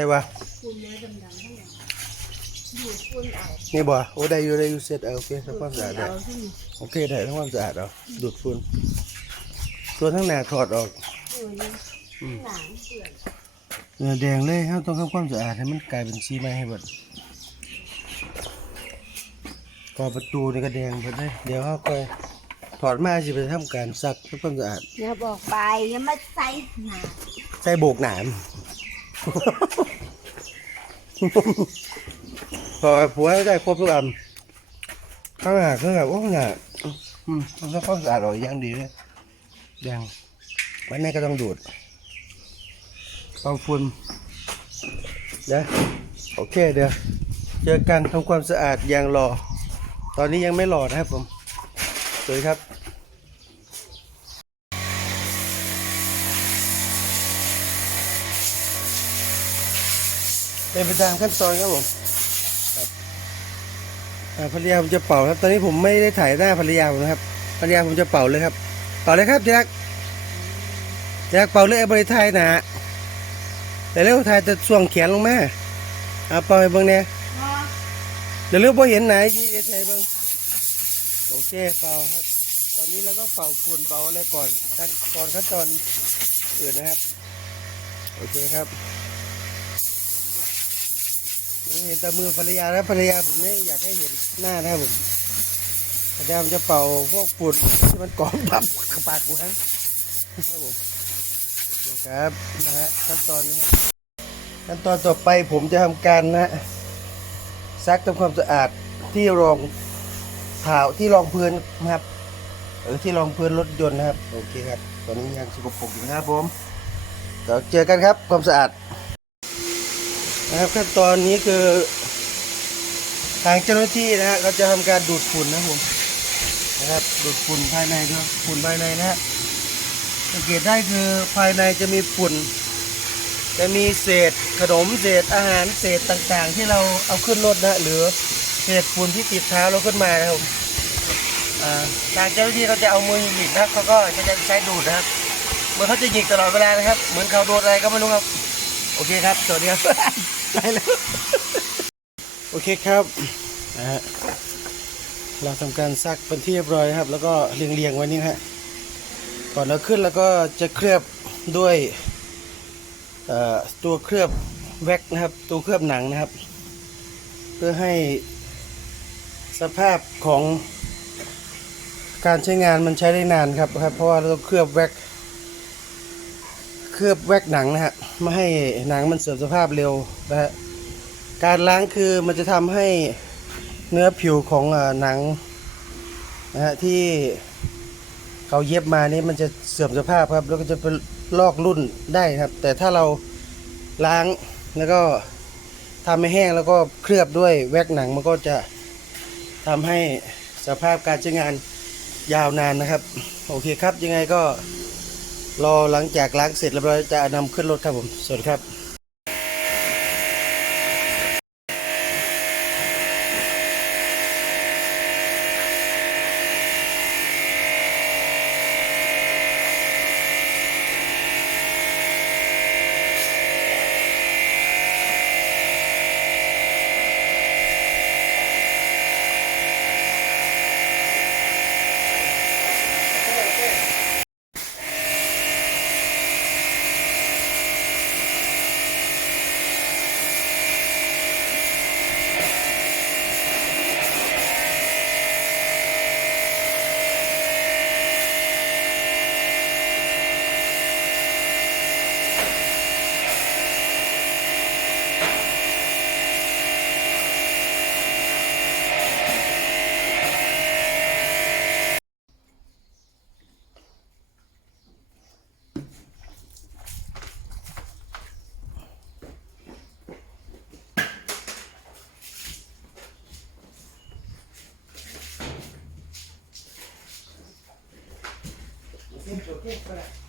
ไงวะคุณเนื้อดำๆทั้งหมดดูดคุณเอานี่บ่โอ้ได้อยู่ได้อยู่เสร็จเอาโอเคทำความสะอาดได้เอาที่นี่โอเคได้ทำความสะอาดเอาดูดฝุ่นตัวทั้งหน้าถอดออกเออยังหนังเปื่อยเนื้อแดงเลยครับต้องทำความสะอาดให้มันกลายเป็นสีใหม่ให้หมดกรอบประตูนี่ก็แดงหมดเลยเดี๋ยวเขาก็ถอดมาสิไปทำการซักทำความสะอาดอย่าบอกไปอย่ามาใส่หนาใส่โบกหนาม พอผัวให้ได้ครบทุกอันข้างหน้าข้างหน้าโอ้ข้งหน้าอืมมันก็ความสะอาดออกอย่างดีเลยแดงวันนี้ก็ต้องดูดเอาฝุ่นเดี๋ยวโอเคเดี๋ยวเจอกันทำความสะอาดอย่างรอ ตอนนี้ยังไม่รอนะครับผมสวัสดีครับ เป็นไปตามขั้นตอนครับผมครับอ่าภรรยาผมจะเป่าครับ ตอนนี้ผมไม่ได้ถ่ายหน้าภรรยาผมนะครับ ภรรยาผมจะเป่าเลยครับ เป่าเลยครับที่รักที่รักเป่าเลยเอาบริไทยนะฮะแต่เร็วถ่ายแต่ส่วงแขนลงมาเอาเป่าให้เบิ่งเนี่ยเดี๋ยวเร็วพอเห็นไหนยี่เอไทยเบิ่งโอเคเป่าครับ ตอนนี้เราต้องเป่าฝุ่นเป่าอะไรก่อนขั้นก่อนขั้นตอนอื่นนะครับ โอเคครับ เห็นแต่มือภรรยาแล้วภรรยาผมเนี่ยอยากให้เห็นหน้านะครับผมภรรยามจะเป่าพวกฝุ่นที่มันเกาะบับกับปากกูครับครับผมครับนะฮะขั้นตอนนี้ฮะขั้นตอนต่อไปผมจะทำการนะฮะซักทำความสะอาดที่รองเท้าที่รองพื้นนะครับเออที่รองพื้นรถยนต์นะครับโอเคครับ ตอนนี้ยังสกปรกอยู่นะครับผมเดี๋ยวเจอกันครับความสะอาด นะครับขั้นตอนนี้คือทางเจ้าหน้าที่นะฮะเขาจะทำการดูดฝุ่นนะครับผมนะครับดูดฝุ่นภายในด้วยฝุ่นภายในนะฮะสังเกตได้คือภายในจะมีฝุ่น จะมีเศษขนมเศษอาหารเศษต่างๆ ที่เราเอาขึ้นรถนะหรือเศษฝุ่นที่ติดเท้าเราขึ้นมานะครับทางเจ้าหน้าที่เขาจะเอามือหยิบนะเขาก็จะใช้ดูดนะครับเหมือนเขาจะหยิกตลอดเวลานะครับ เหมือนเขาโดนอะไรก็ไม่รู้ครับ โอเคครับสวัสดีครับ ไปแล้ว โอเคครับนะฮะเราทำการซักเป็นที่เรียบร้อยนะครับ แล้วก็เรียงเรียงไว้นี่ฮะก่อนเราขึ้นแล้วก็จะเคลือบด้วยตัวเคลือบแว็กนะครับ ตัวเคลือบหนังนะครับ เพื่อให้สภาพของการใช้งานมันใช้ได้นานครับครับ เพราะว่าเราเคลือบแว็ก เคลือบแว็กหนังนะฮะไม่ให้หนังมันเสื่อมสภาพเร็วนะฮะการล้างคือมันจะทำให้เนื้อผิวของหนังนะฮะที่เขาเย็บมานี่มันจะเสื่อมสภาพครับ แล้วก็จะเป็นลอกรุ่นได้ครับ แต่ถ้าเราล้างแล้วก็ทำให้แห้งแล้วก็เคลือบด้วยแว็กหนังมันก็จะทำให้สภาพการใช้งานยาวนานนะครับ โอเคครับยังไงก็ รอหลังจากล้างเสร็จแล้วเราจะนำขึ้นรถครับผมสวัสดีครับ โอเคโอเค